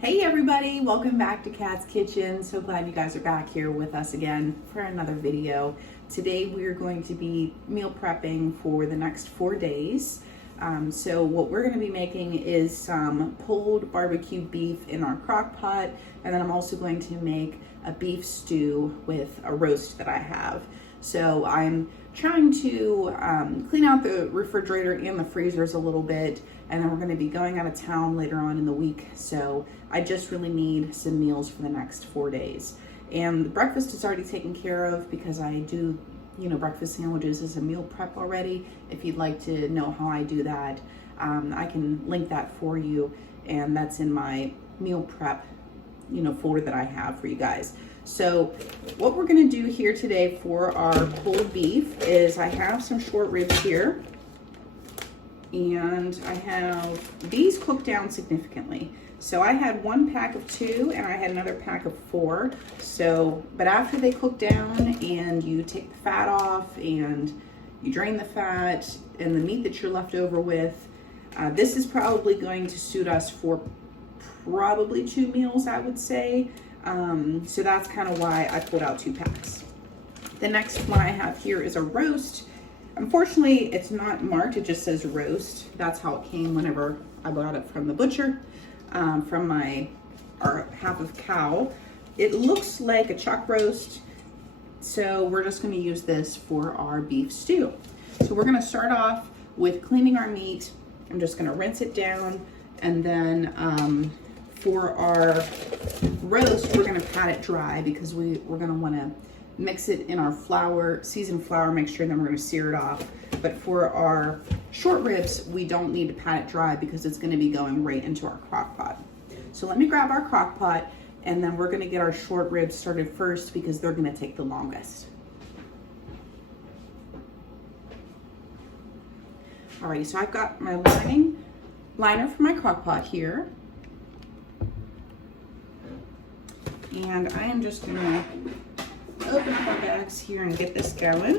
Hey everybody, welcome back to Kat's Kitchen. So glad you guys are back here with us again for another video. Today we are going to be meal prepping for the next 4 days. So what we're going to be making is some pulled barbecue beef in our crock pot, and then I'm also going to make a beef stew with a roast that I have. So I'm trying to clean out the refrigerator and the freezers a little bit, and then we're going to be going out of town later on in the week. So I just really need some meals for the next 4 days. And the breakfast is already taken care of because I do, breakfast sandwiches as a meal prep already. If you'd like to know how I do that, I can link that for you. And that's in my meal prep, folder that I have for you guys. So what we're gonna do here today for our pulled beef is I have some short ribs here, and I have these cooked down significantly. So I had 1 pack of 2 and I had another pack of 4. So, but after they cook down and you take the fat off and you drain the fat and the meat that you're left over with, this is probably going to suit us for probably 2 meals, I would say. So that's kind of why I pulled out 2 packs. The next one I have here is a roast. Unfortunately, it's not marked, it just says roast. That's how it came whenever I bought it from the butcher, from our half of cow. It looks like a chuck roast, so we're just gonna use this for our beef stew. So we're gonna start off with cleaning our meat. I'm just gonna rinse it down, and then for our roast, we're gonna pat it dry because we're gonna wanna mix it in our flour, seasoned flour, make sure, then we're gonna sear it off. But for our short ribs, we don't need to pat it dry because it's gonna be going right into our crock pot. So let me grab our crock pot, and then we're gonna get our short ribs started first because they're gonna take the longest. Alrighty, so I've got my liner for my crock pot here. And I am just gonna open up our bags here and get this going.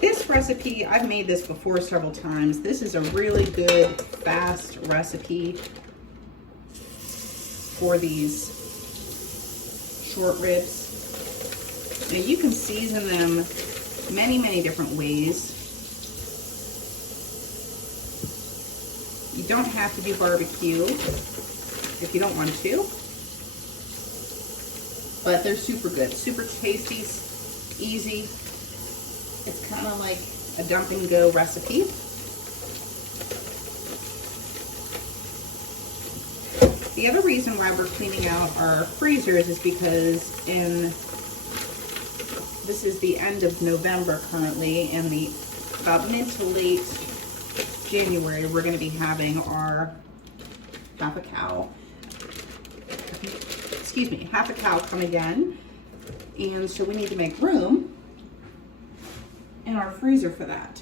This recipe, I've made this before several times. This is a really good, fast recipe for these short ribs. Now you can season them many, many different ways. You don't have to do barbecue if you don't want to. But they're super good, super tasty, easy. It's kind of like a dump and go recipe. The other reason why we're cleaning out our freezers is because this is the end of November currently, and about mid to late January, we're going to be having our half a cow come again, and so we need to make room in our freezer for that.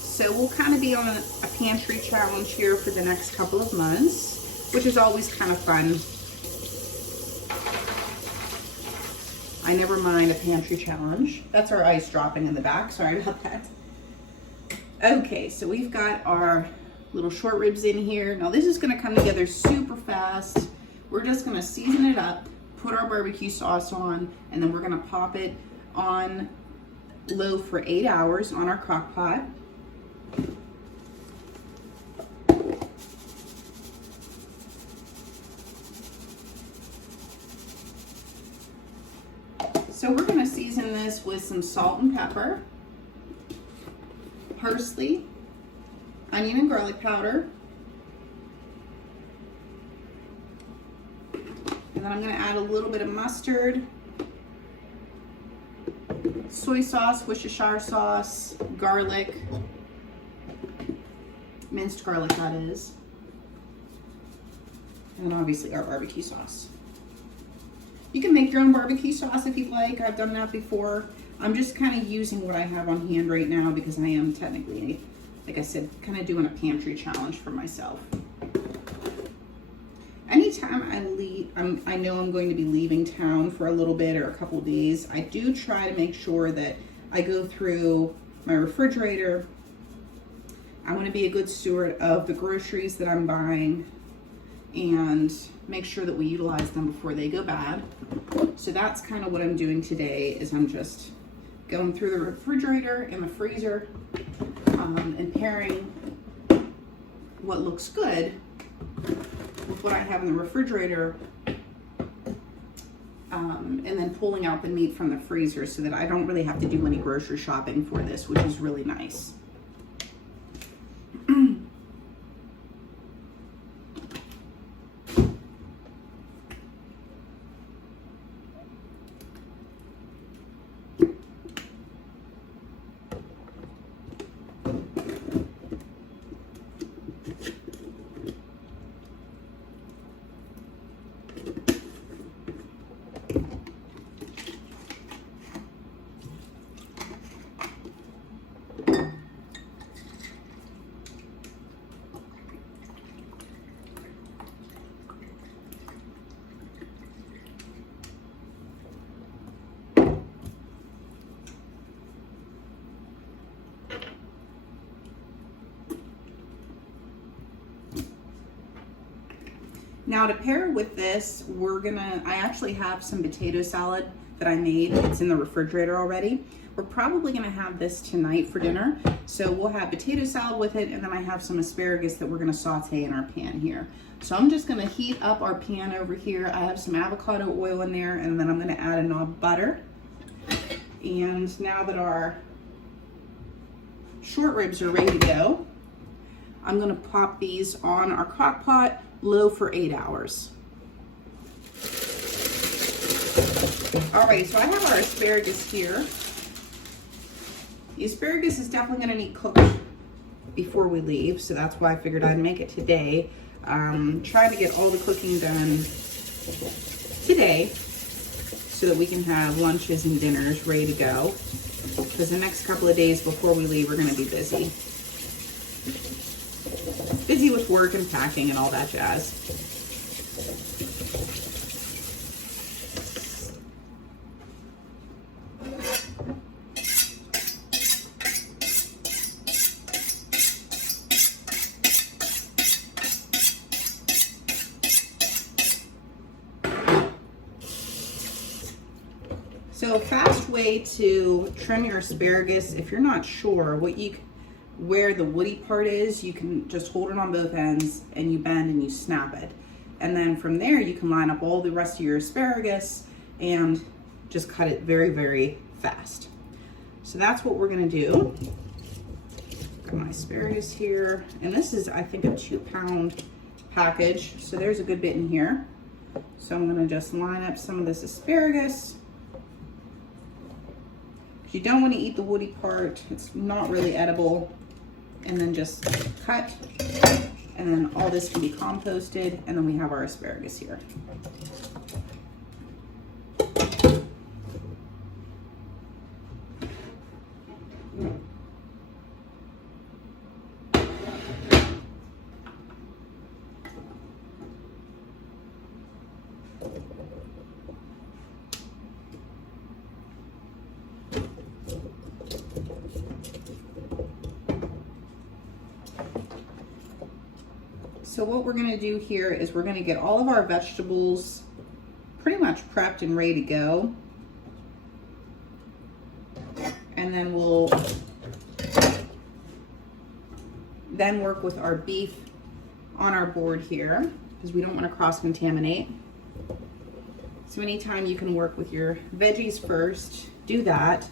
So we'll kind of be on a pantry challenge here for the next couple of months, which is always kind of fun. I never mind a pantry challenge. That's our ice dropping in the back, sorry about that. Okay, so we've got our little short ribs in here. Now this is gonna come together super fast. We're just gonna season it up, put our barbecue sauce on, and then we're gonna pop it on low for 8 hours on our crock pot. So we're gonna season this with some salt and pepper, parsley, onion and garlic powder, and then I'm going to add a little bit of mustard, soy sauce, Worcestershire sauce, garlic, minced garlic that is, and then obviously our barbecue sauce. You can make your own barbecue sauce if you'd like. I've done that before. I'm just kind of using what I have on hand right now because I am technically, like I said, kind of doing a pantry challenge for myself. Anytime I know I'm going to be leaving town for a little bit or a couple of days, I do try to make sure that I go through my refrigerator I want to be a good steward of the groceries that I'm buying and make sure that we utilize them before they go bad. So that's kind of what I'm doing today, is I'm just going through the refrigerator and the freezer and pairing what looks good with what I have in the refrigerator, and then pulling out the meat from the freezer so that I don't really have to do any grocery shopping for this, which is really nice. Now to pair with this, I actually have some potato salad that I made. It's in the refrigerator already. We're probably gonna have this tonight for dinner. So we'll have potato salad with it, and then I have some asparagus that we're gonna saute in our pan here. So I'm just gonna heat up our pan over here. I have some avocado oil in there, and then I'm gonna add a knob of butter. And now that our short ribs are ready to go, I'm gonna pop these on our crock pot, low for 8 hours. All right, so I have our asparagus here. The asparagus is definitely gonna need cooked before we leave, so that's why I figured I'd make it today. Trying to get all the cooking done today so that we can have lunches and dinners ready to go, because the next couple of days before we leave, we're gonna be busy. Busy with work and packing and all that jazz. So a fast way to trim your asparagus, if you're not sure where the woody part is, you can just hold it on both ends and you bend and you snap it. And then from there, you can line up all the rest of your asparagus and just cut it very, very fast. So that's what we're gonna do. Got my asparagus here. And this is, I think, a 2-pound package. So there's a good bit in here. So I'm gonna just line up some of this asparagus. You don't want to eat the woody part. It's not really edible. And then just cut. And then all this can be composted. And then we have our asparagus here. So what we're gonna do here is we're gonna get all of our vegetables pretty much prepped and ready to go. And then we'll then work with our beef on our board here, because we don't want to cross-contaminate. So anytime you can work with your veggies first, do that.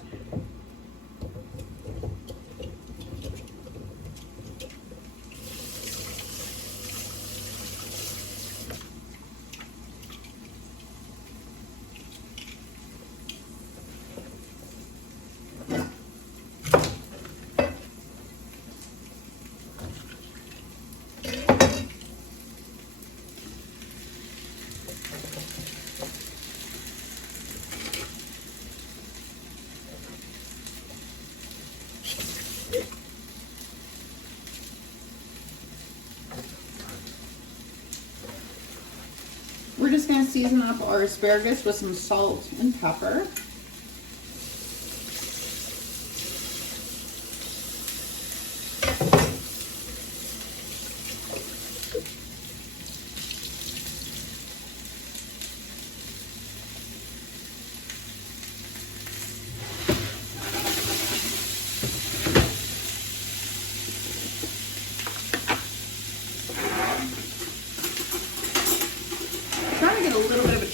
We're just going to season up our asparagus with some salt and pepper.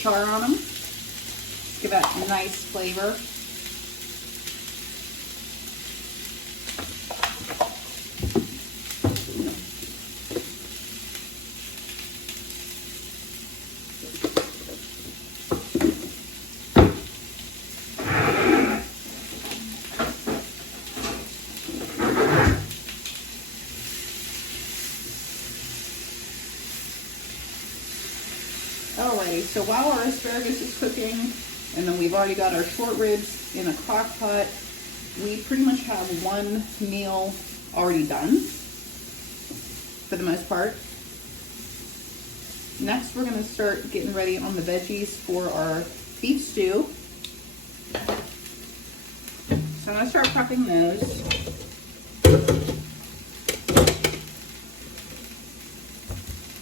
char on them. Give that a nice flavor. Alrighty, so while our asparagus is cooking, and then we've already got our short ribs in a crock pot, we pretty much have one meal already done, for the most part. Next, we're going to start getting ready on the veggies for our beef stew. So I'm going to start prepping those.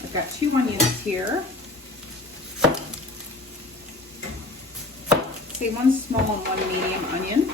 I've got 2 onions here. Say 1 small and 1 medium onion.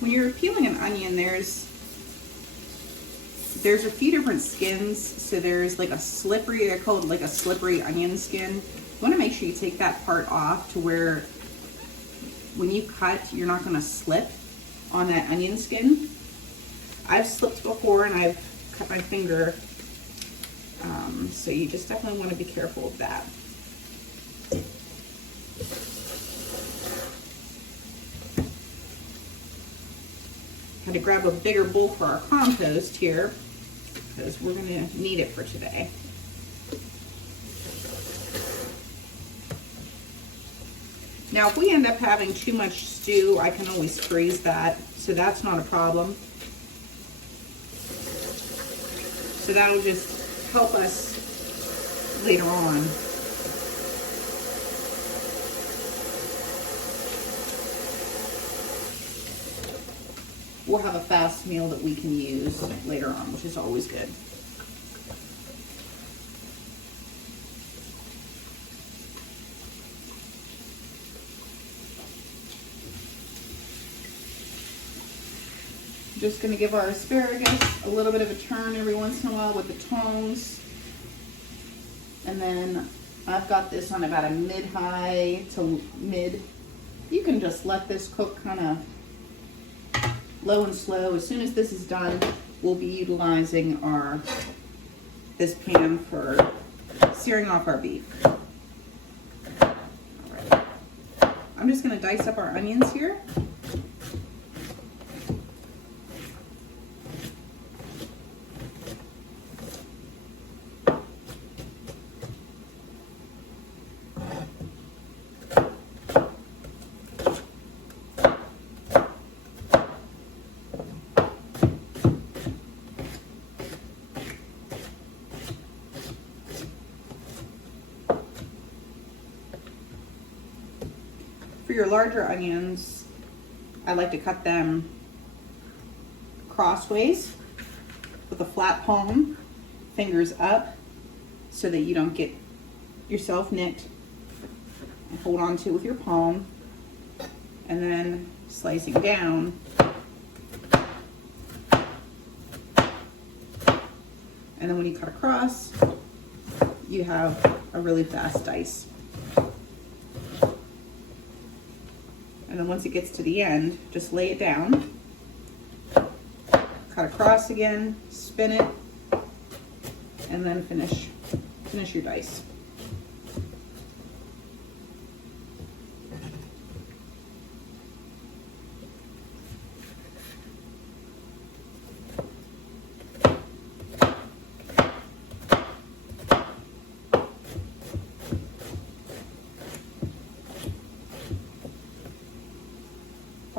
When you're peeling an onion, there's a few different skins. So there's like a slippery, they're called like a slippery onion skin. You want to make sure you take that part off to where when you cut, you're not going to slip on that onion skin. I've slipped before and I've cut my finger. So you just definitely want to be careful of that. Had to grab a bigger bowl for our compost here because we're going to need it for today. Now, if we end up having too much stew, I can always freeze that, so that's not a problem. So that'll just help us later on. We'll have a fast meal that we can use later on, which is always good. Just going to give our asparagus a little bit of a turn every once in a while with the tongs. And then I've got this on about a mid-high to mid. You can just let this cook kind of low and slow. As soon as this is done, we'll be utilizing this pan for searing off our beef. All right. I'm just going to dice up our onions here. For your larger onions, I like to cut them crossways with a flat palm, fingers up, so that you don't get yourself nicked. And hold on to it with your palm, and then slicing down. And then when you cut across, you have a really fast dice. And then once it gets to the end, just lay it down, cut across again, spin it, and then finish your dice.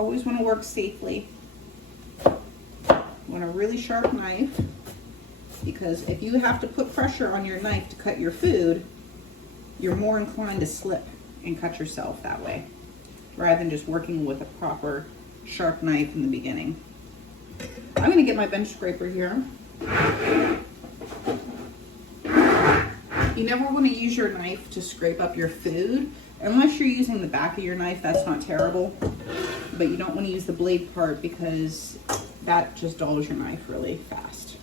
always want to work safely. You want a really sharp knife, because if you have to put pressure on your knife to cut your food, you're more inclined to slip and cut yourself that way, rather than just working with a proper sharp knife in the beginning. I'm going to get my bench scraper here. You never want to use your knife to scrape up your food, unless you're using the back of your knife. That's not terrible, but you don't want to use the blade part because that just dulls your knife really fast.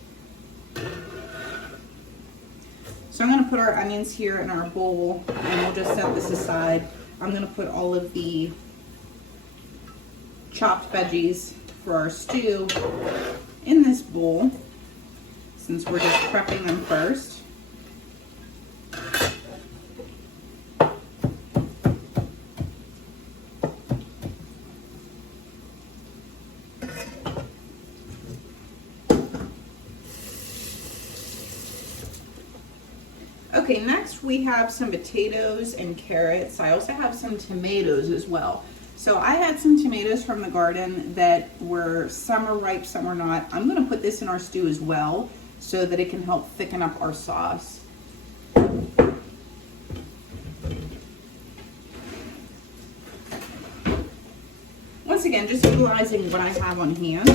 So I'm going to put our onions here in our bowl, and we'll just set this aside. I'm going to put all of the chopped veggies for our stew in this bowl, since we're just prepping them first. Okay, next we have some potatoes and carrots. I also have some tomatoes as well. So I had some tomatoes from the garden that were, some are ripe, some are not. I'm going to put this in our stew as well so that it can help thicken up our sauce. Once again, just utilizing what I have on hand.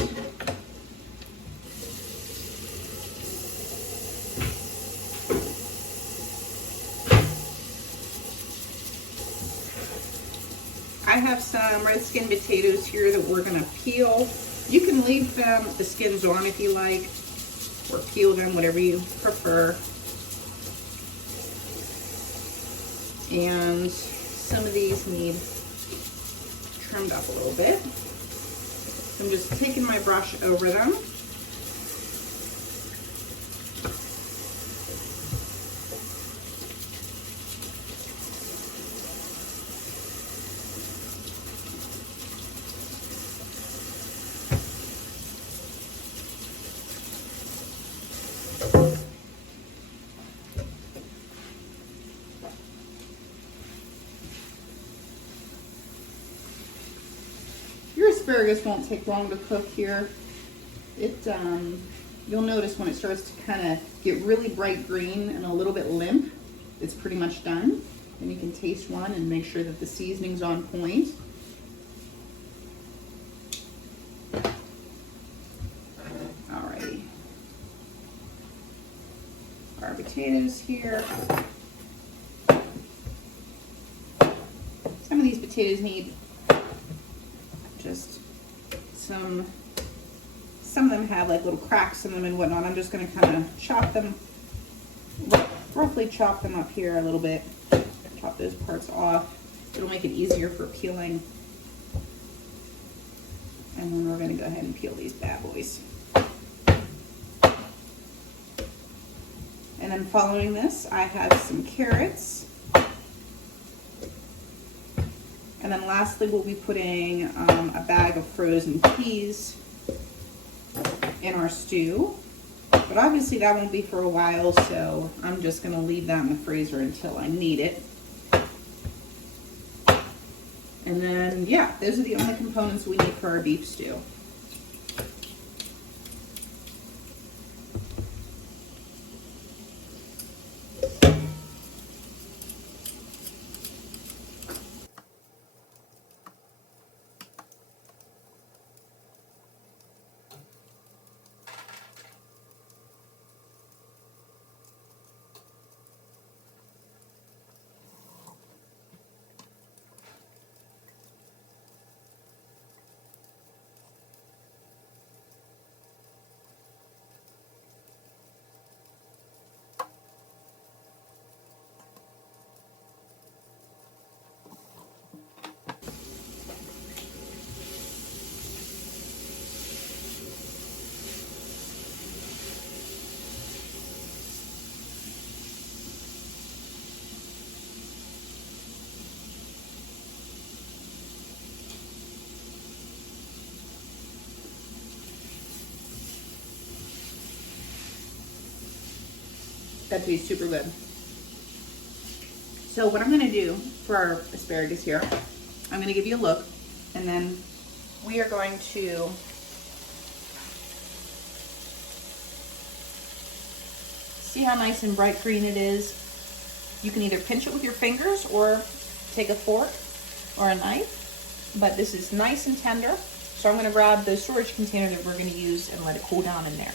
I have some red skin potatoes here that we're going to peel. You can leave them, the skins on if you like, or peel them, whatever you prefer. And some of these need trimmed up a little bit. So I'm just taking my brush over them. Asparagus won't take long to cook here. You'll notice when it starts to kind of get really bright green and a little bit limp, it's pretty much done. Then you can taste one and make sure that the seasoning's on point. Alrighty. Our potatoes here. Some of these potatoes need just some of them have like little cracks in them and whatnot. I'm just going to kind of chop them, roughly chop them up here a little bit, chop those parts off. It'll make it easier for peeling. And then we're going to go ahead and peel these bad boys. And then following this, I have some carrots. And then lastly, we'll be putting a bag of frozen peas in our stew. But obviously that won't be for a while, so I'm just going to leave that in the freezer until I need it. And then, yeah, those are the only components we need for our beef stew. That tastes super good. So what I'm going to do for our asparagus here, I'm going to give you a look, and then we are going to see how nice and bright green it is. You can either pinch it with your fingers or take a fork or a knife, but this is nice and tender. So I'm going to grab the storage container that we're going to use and let it cool down in there.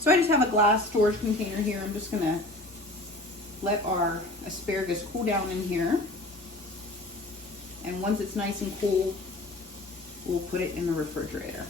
So I just have a glass storage container here. I'm just going to let our asparagus cool down in here. And once it's nice and cool, we'll put it in the refrigerator.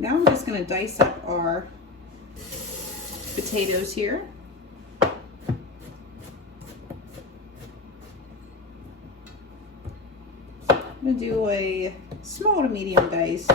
Now I'm just going to dice up our potatoes here. I'm going to do a small to medium dice.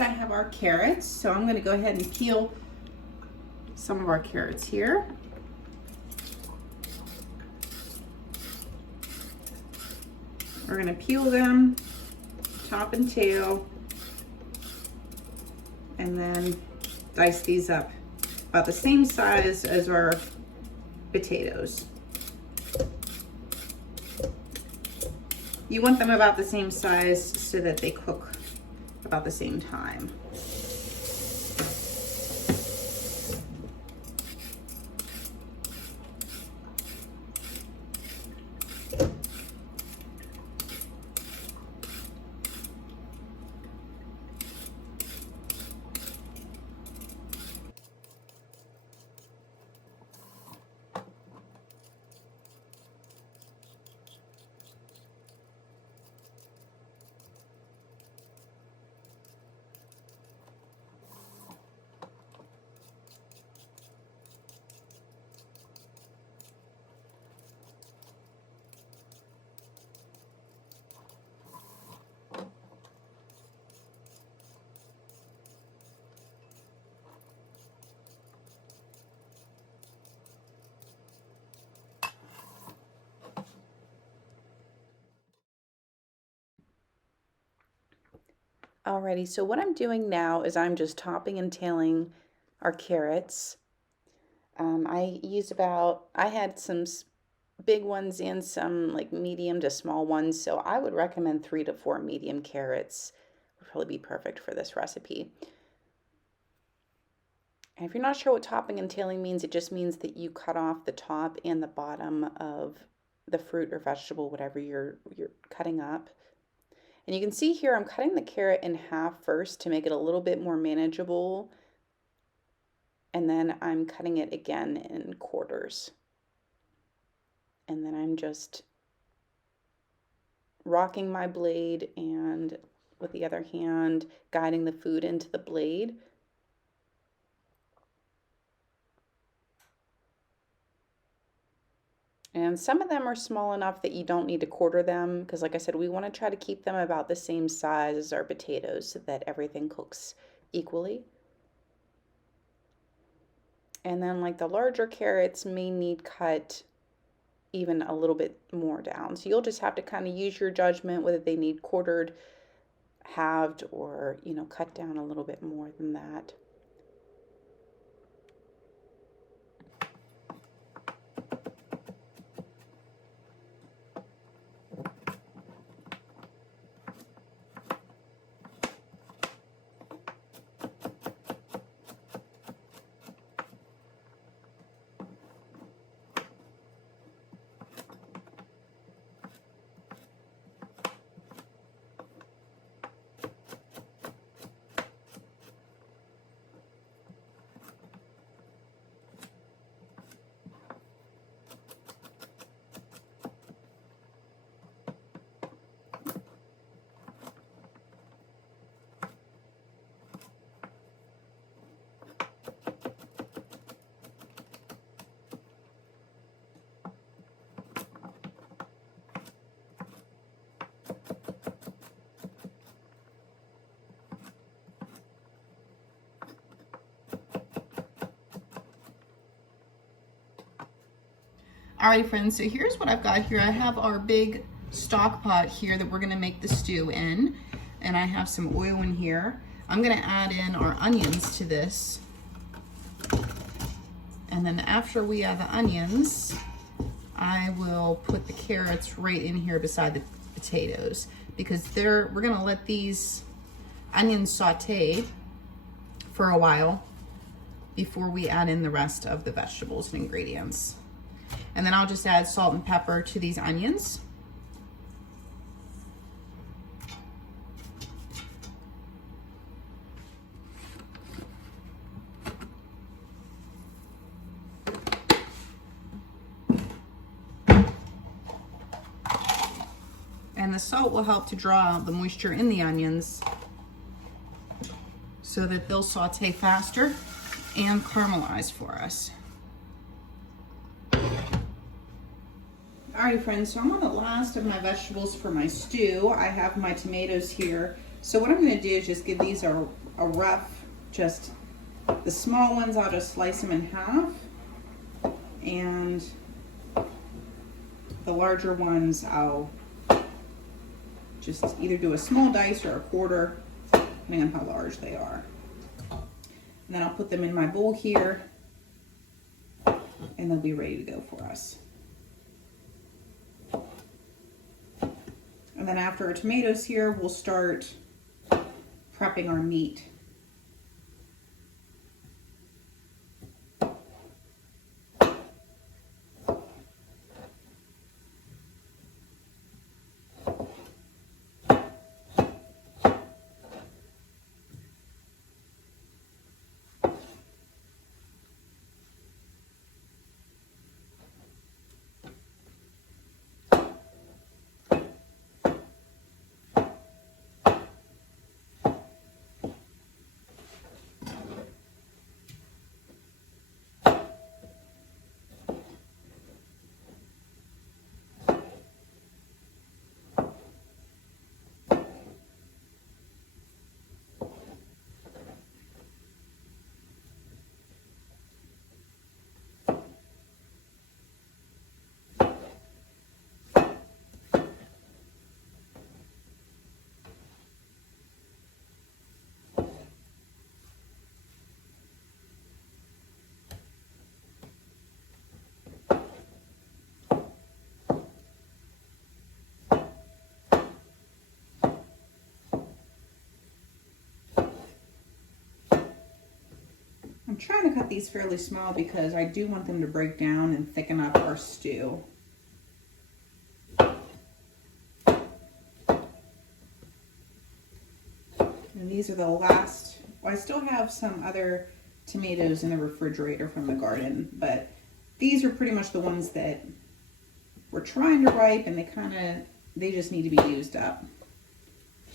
Next I have our carrots. So I'm gonna go ahead and peel some of our carrots here. We're gonna peel them, top and tail, and then dice these up about the same size as our potatoes. You want them about the same size so that they cook about the same time. Alrighty, so what I'm doing now is I'm just topping and tailing our carrots. I had some big ones and some like medium to small ones, so I would recommend 3 to 4 medium carrots. Would probably be perfect for this recipe. And if you're not sure what topping and tailing means, it just means that you cut off the top and the bottom of the fruit or vegetable, whatever you're cutting up. And you can see here I'm cutting the carrot in half first to make it a little bit more manageable. And then I'm cutting it again in quarters. And then I'm just rocking my blade and with the other hand guiding the food into the blade. And some of them are small enough that you don't need to quarter them because, like I said, we want to try to keep them about the same size as our potatoes so that everything cooks equally. And then like the larger carrots may need cut even a little bit more down. So you'll just have to kind of use your judgment whether they need quartered, halved, or, cut down a little bit more than that. Alright friends, so here's what I've got here. I have our big stock pot here that we're gonna make the stew in, and I have some oil in here. I'm gonna add in our onions to this, and then after we add the onions, I will put the carrots right in here beside the potatoes because we're gonna let these onions saute for a while before we add in the rest of the vegetables and ingredients. And then I'll just add salt and pepper to these onions. And the salt will help to draw out the moisture in the onions so that they'll saute faster and caramelize for us. Alright friends, so I'm on the last of my vegetables for my stew. I have my tomatoes here. So what I'm going to do is just give these a a rough, just the small ones, I'll just slice them in half, and the larger ones I'll just either do a small dice or a quarter, depending on how large they are. And then I'll put them in my bowl here, and they'll be ready to go for us. And then after our tomatoes here, we'll start prepping our meat. I'm trying to cut these fairly small because I do want them to break down and thicken up our stew. And these are the last, well, I still have some other tomatoes in the refrigerator from the garden, but these are pretty much the ones that we're trying to ripe, and they just need to be used up.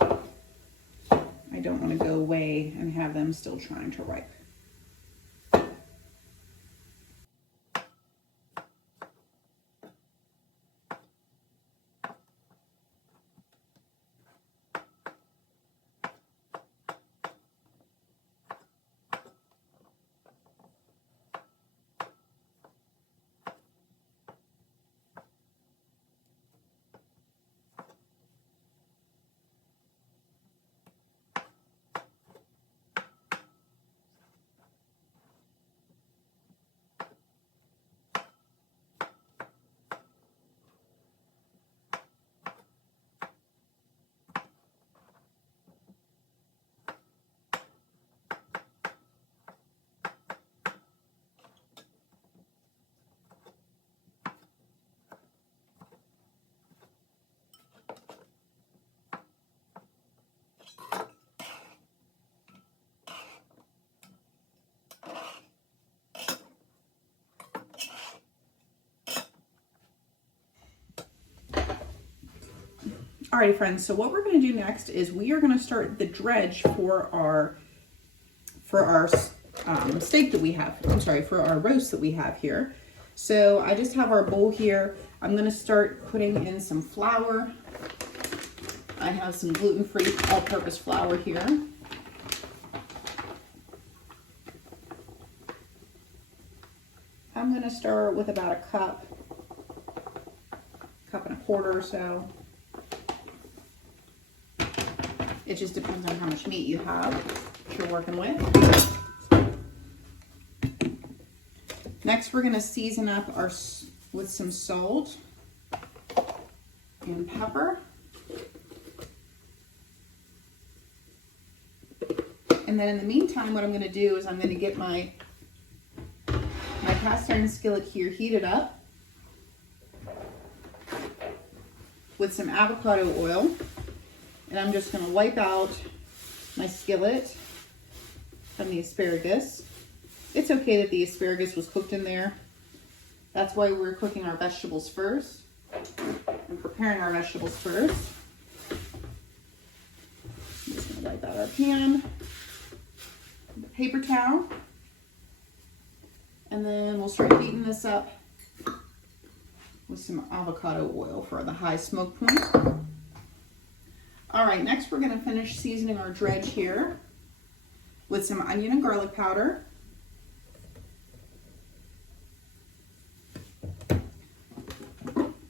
I don't want to go away and have them still trying to ripe. Alrighty friends, so what we're going to do next is we are going to start the dredge for our steak that we have, for our roast that we have here. So I just have our bowl here. I'm going to start putting in some flour. I have some gluten-free all-purpose flour here. I'm going to start with about a cup and a quarter or so. It just depends on how much meat you have that you're working with. Next, we're going to season up with some salt and pepper. And then in the meantime, what I'm going to do is I'm going to get my cast iron skillet here heated up with some avocado oil. And I'm just going to wipe out my skillet from the asparagus. It's okay that the asparagus was cooked in there. That's why we're cooking our vegetables first and preparing our vegetables first. I'm just going to wipe out our pan with a paper towel. And then we'll start heating this up with some avocado oil for the high smoke point. All right, next we're going to finish seasoning our dredge here. with some onion and garlic powder.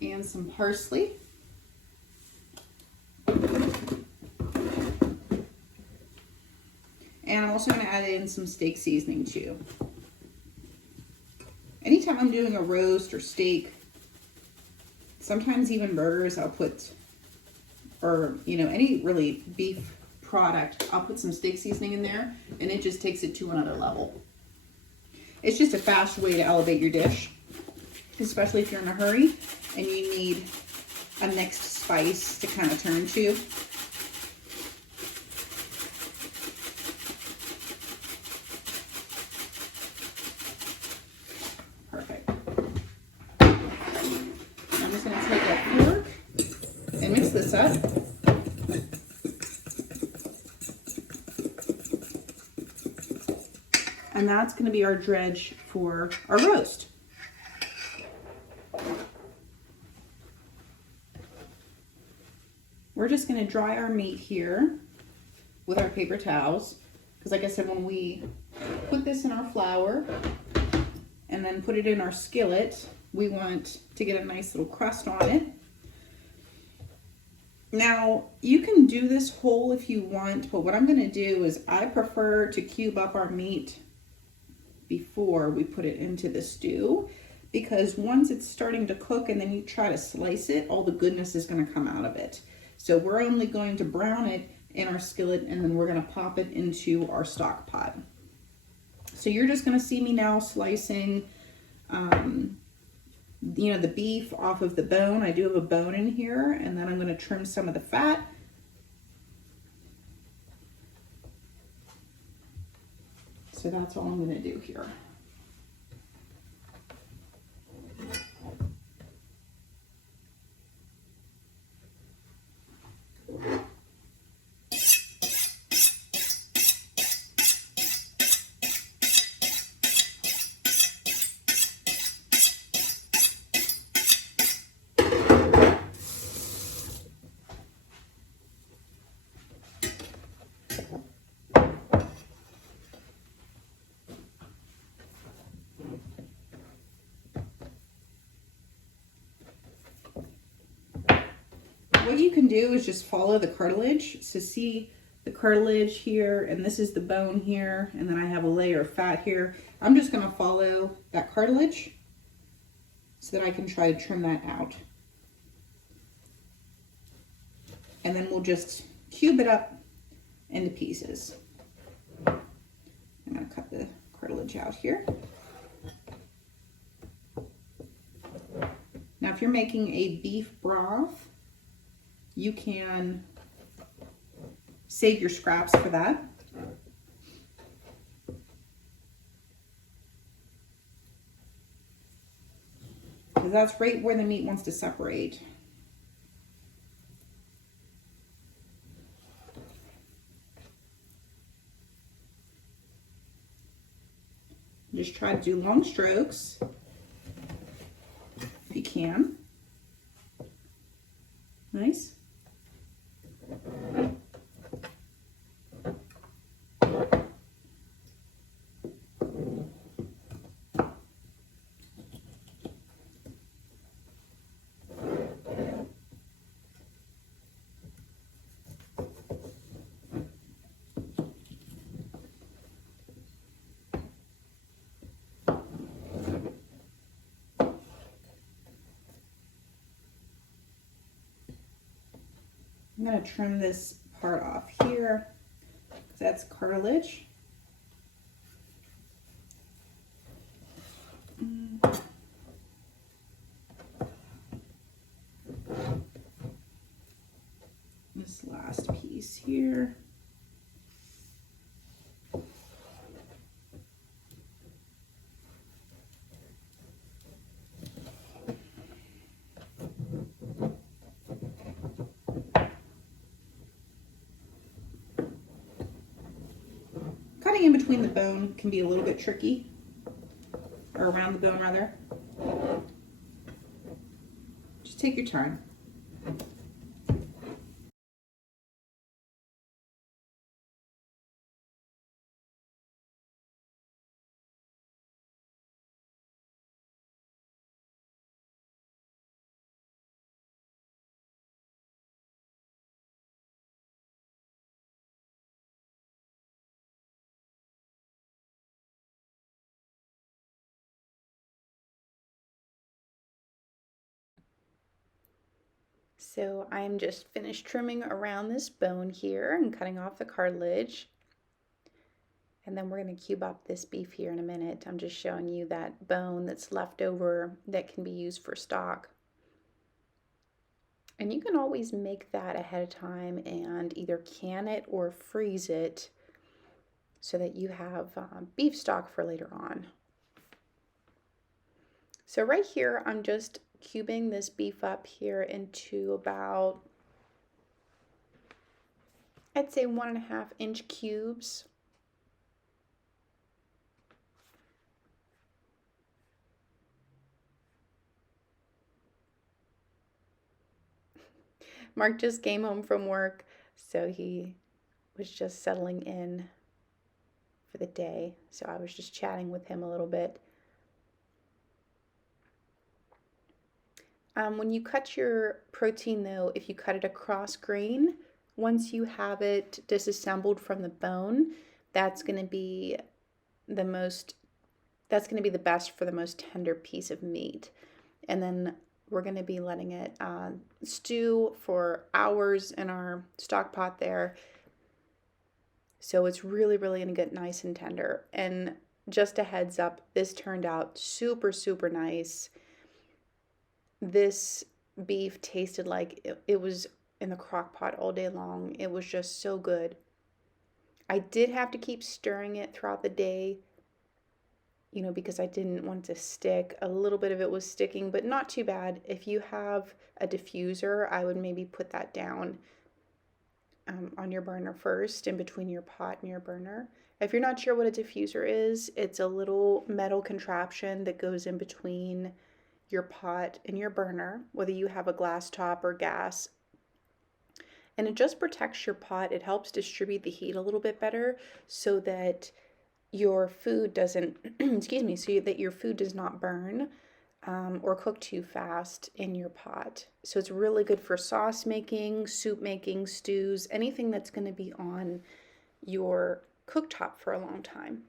And some parsley. And I'm also going to add in some steak seasoning too. Anytime I'm doing a roast or steak, sometimes even burgers, I'll put, or you know, any really beef product, I'll put some steak seasoning in there, and it just takes it to another level. It's just a fast way to elevate your dish, especially if you're in a hurry and you need a next spice to kind of turn to. Perfect. I'm just going to take a fork and mix this up. And that's going to be our dredge for our roast. We're just going to dry our meat here with our paper towels, because like I said, when we put this in our flour and then put it in our skillet, we want to get a nice little crust on it. Now, you can do this whole if you want, but what I'm going to do is I prefer to cube up our meat before we put it into the stew, because once it's starting to cook and then you try to slice it, all the goodness is going to come out of it. So we're only going to brown it in our skillet, and then we're going to pop it into our stock pot. So you're just going to see me now slicing, you know, the beef off of the bone. I do have a bone in here, and then I'm going to trim some of the fat. So that's all I'm going to do here. What you can do is just follow the cartilage. So see the cartilage here, and this is the bone here, and then I have a layer of fat here. I'm just going to follow that cartilage so that I can try to trim that out. And then we'll just cube it up into pieces. I'm going to cut the cartilage out here. Now, if you're making a beef broth, you can save your scraps for that. Because that's right where the meat wants to separate. Just try to do long strokes if you can. Nice. I'm going to trim this part off here because that's cartilage. This last piece here. Cutting in between the bone can be a little bit tricky, or around the bone rather. Just take your time. So I'm just finished trimming around this bone here and cutting off the cartilage. And then we're going to cube up this beef here in a minute. I'm just showing you that bone that's left over that can be used for stock. And you can always make that ahead of time and either can it or freeze it so that you have beef stock for later on. So right here, I'm just cubing this beef up here into about, I'd say 1.5 inch cubes. Mark just came home from work, so he was just settling in for the day. So I was just chatting with him a little bit. When you cut your protein though, if you cut it across grain, once you have it disassembled from the bone, that's going to be the best for the most tender piece of meat. And then we're going to be letting it stew for hours in our stock pot there. So it's really, really going to get nice and tender. And just a heads up, this turned out super, super nice. This beef tasted like it was in the crock pot all day long. It was just so good. I did have to keep stirring it throughout the day, you know, because I didn't want to stick. A little bit of it was sticking, but not too bad. If you have a diffuser, I would maybe put that down on your burner first, in between your pot and your burner. If you're not sure what a diffuser is, it's a little metal contraption that goes in between your pot and your burner, whether you have a glass top or gas. And it just protects your pot. It helps distribute the heat a little bit better so that your food doesn't, excuse me, so that your food does not burn or cook too fast in your pot. So it's really good for sauce making, soup making, stews, anything that's going to be on your cooktop for a long time.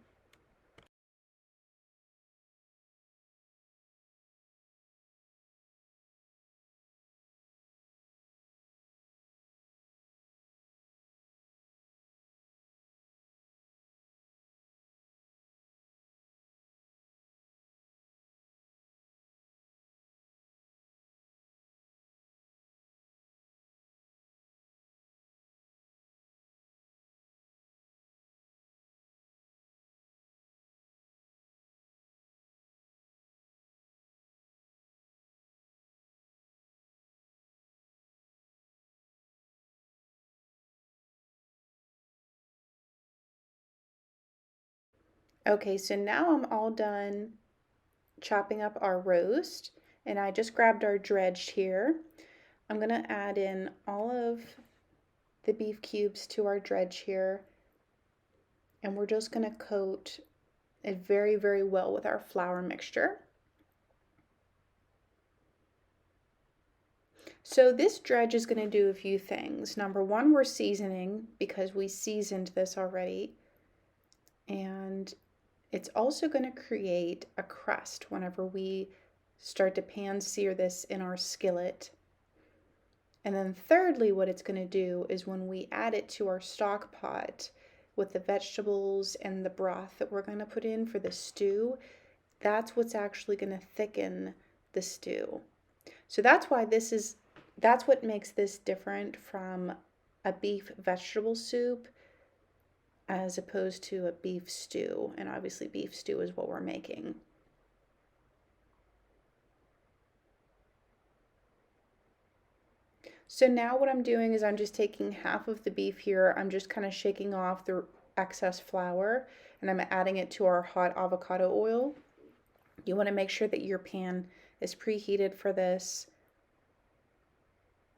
Okay, so now I'm all done chopping up our roast, and I just grabbed our dredge here. I'm gonna add in all of the beef cubes to our dredge here, and we're just gonna coat it very, very well with our flour mixture. So this dredge is gonna do a few things. Number one, we're seasoning because we seasoned this already, and it's also going to create a crust whenever we start to pan sear this in our skillet. And then thirdly, what it's going to do is when we add it to our stock pot with the vegetables and the broth that we're going to put in for the stew, that's what's actually going to thicken the stew. So that's what makes this different from a beef vegetable soup as opposed to a beef stew. And obviously beef stew is what we're making. So now what I'm doing is I'm just taking half of the beef here. I'm just kind of shaking off the excess flour, and I'm adding it to our hot avocado oil. You want to make sure that your pan is preheated for this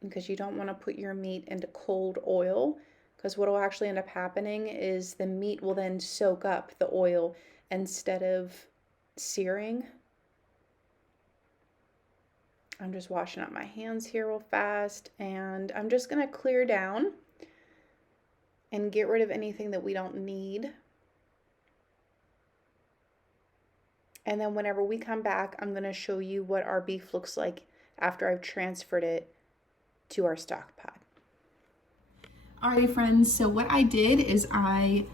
because you don't want to put your meat into cold oil, because what will actually end up happening is the meat will then soak up the oil instead of searing. I'm just washing up my hands here real fast, and I'm just going to clear down and get rid of anything that we don't need. And then whenever we come back, I'm going to show you what our beef looks like after I've transferred it to our stock pot. Alrighty friends, so what I did is I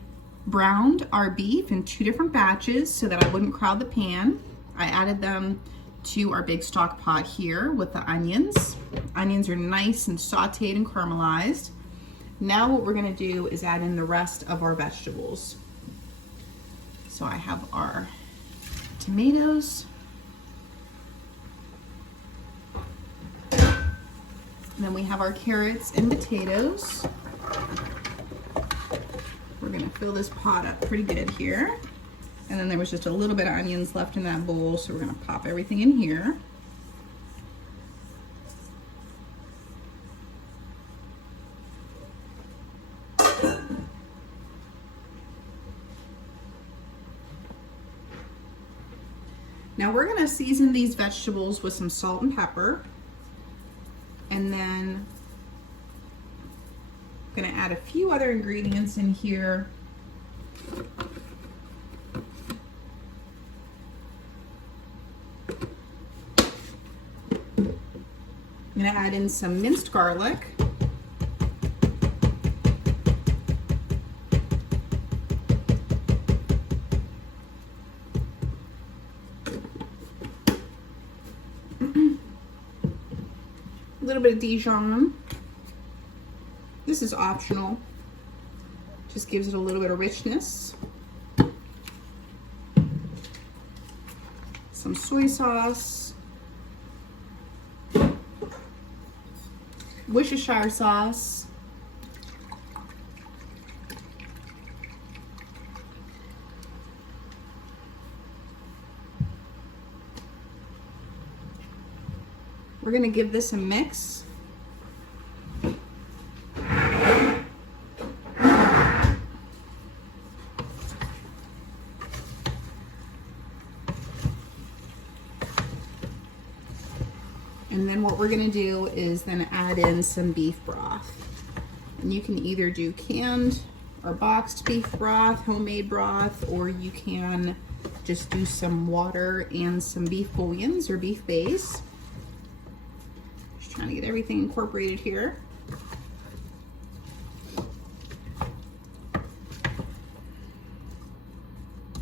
browned our beef in 2 different batches so that I wouldn't crowd the pan. I added them to our big stock pot here with the onions. Onions are nice and sauteed and caramelized. Now what we're gonna do is add in the rest of our vegetables. So I have our tomatoes. And then we have our carrots and potatoes. We're gonna fill this pot up pretty good here. And then there was just a little bit of onions left in that bowl, so we're gonna pop everything in here. Now we're gonna season these vegetables with some salt and pepper. And then I'm gonna add a few other ingredients in here. I'm gonna add in some minced garlic. A little bit of Dijon. This is optional. Just gives it a little bit of richness. Some soy sauce. Worcestershire sauce. We're gonna give this a mix. And then what we're gonna do is then add in some beef broth. And you can either do canned or boxed beef broth, homemade broth, or you can just do some water and some beef bouillons or beef base. Trying to get everything incorporated here. I'm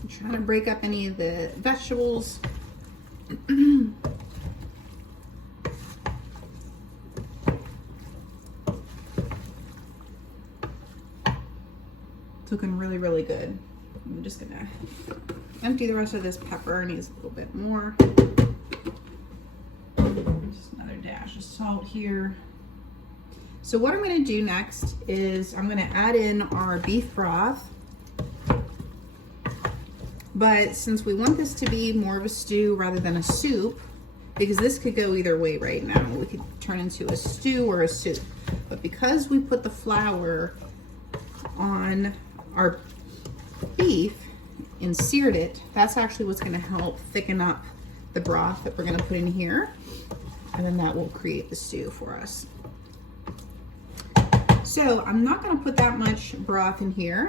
trying to break up any of the vegetables. It's looking really, really good. I'm just gonna empty the rest of this pepper. Needs a little bit more. Dash of salt here. So what I'm going to do next is I'm going to add in our beef broth, but since we want this to be more of a stew rather than a soup, because this could go either way right now, we could turn into a stew or a soup, but because we put the flour on our beef and seared it, that's actually what's going to help thicken up the broth that we're going to put in here. And then that will create the stew for us. So I'm not gonna put that much broth in here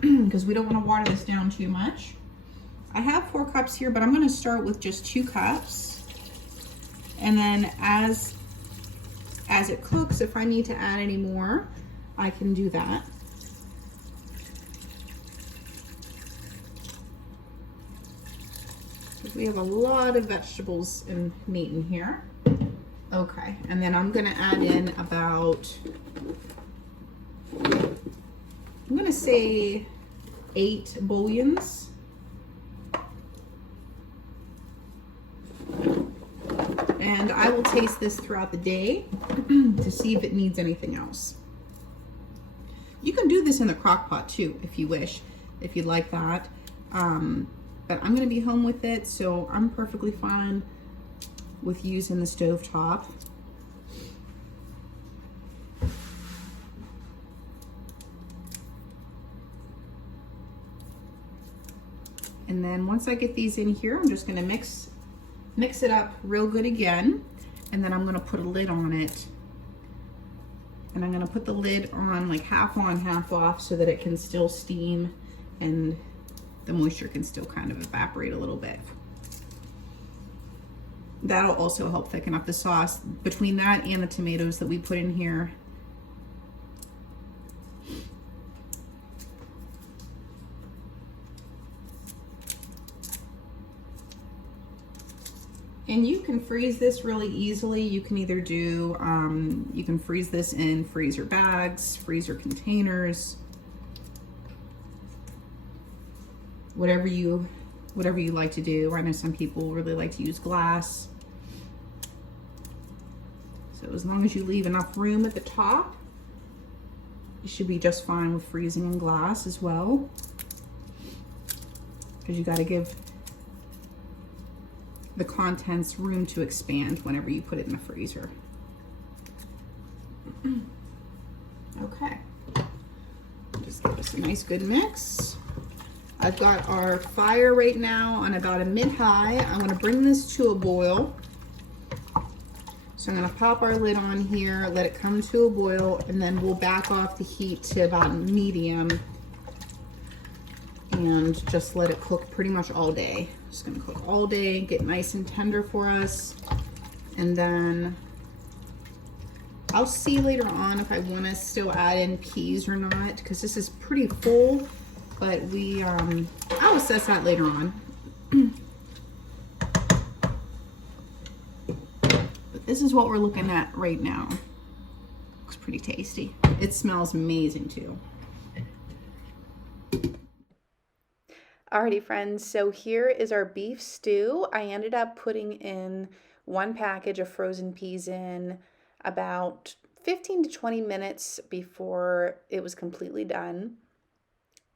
because we don't wanna water this down too much. I have 4 cups here, but I'm gonna start with just 2 cups. And then as it cooks, if I need to add any more, I can do that. We have a lot of vegetables and meat in here. Okay, and then I'm gonna add in about, I'm gonna say 8 bouillons. And I will taste this throughout the day to see if it needs anything else. You can do this in the crock pot too, if you wish, if you'd like that. But I'm gonna be home with it, so I'm perfectly fine with using the stovetop. And then once I get these in here, I'm just gonna mix it up real good again. And then I'm gonna put a lid on it. And I'm gonna put the lid on like half on, half off so that it can still steam and the moisture can still kind of evaporate a little bit. that'll also help thicken up the sauce between that and the tomatoes that we put in here. And you can freeze this really easily. You can either do, you can freeze this in freezer bags, freezer containers, whatever you like to do. I know some people really like to use glass. So as long as you leave enough room at the top, you should be just fine with freezing in glass as well. Because you got to give the contents room to expand whenever you put it in the freezer. Okay, just give us a nice good mix. I've got our fire right now on about a mid-high. I'm gonna bring this to a boil. So I'm gonna pop our lid on here, let it come to a boil, and then we'll back off the heat to about medium and just let it cook pretty much all day. Just gonna cook all day, get nice and tender for us. And then I'll see later on if I wanna still add in peas or not, because this is pretty full, but I'll assess that later on. But this is what we're looking at right now. Looks pretty tasty. It smells amazing too. Alrighty friends, so here is our beef stew. I ended up putting in one package of frozen peas in about 15 to 20 minutes before it was completely done.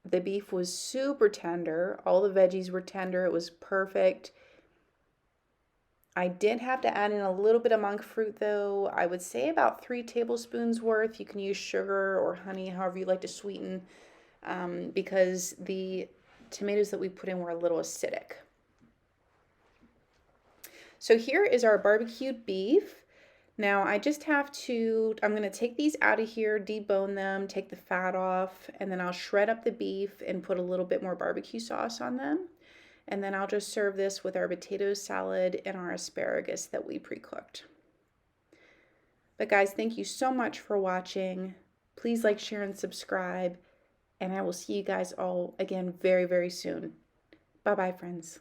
The beef was super tender. All the veggies were tender. It was perfect. I did have to add in a little bit of monk fruit though. I would say about 3 tablespoons worth. You can use sugar or honey, however you like to sweeten, because the tomatoes that we put in were a little acidic. So here is our barbecued beef. Now I just have to, I'm going to take these out of here, debone them, take the fat off, and then I'll shred up the beef and put a little bit more barbecue sauce on them. And then I'll just serve this with our potato salad and our asparagus that we pre-cooked. But guys, thank you so much for watching. Please like, share, and subscribe. And I will see you guys all again very, very soon. Bye-bye, friends.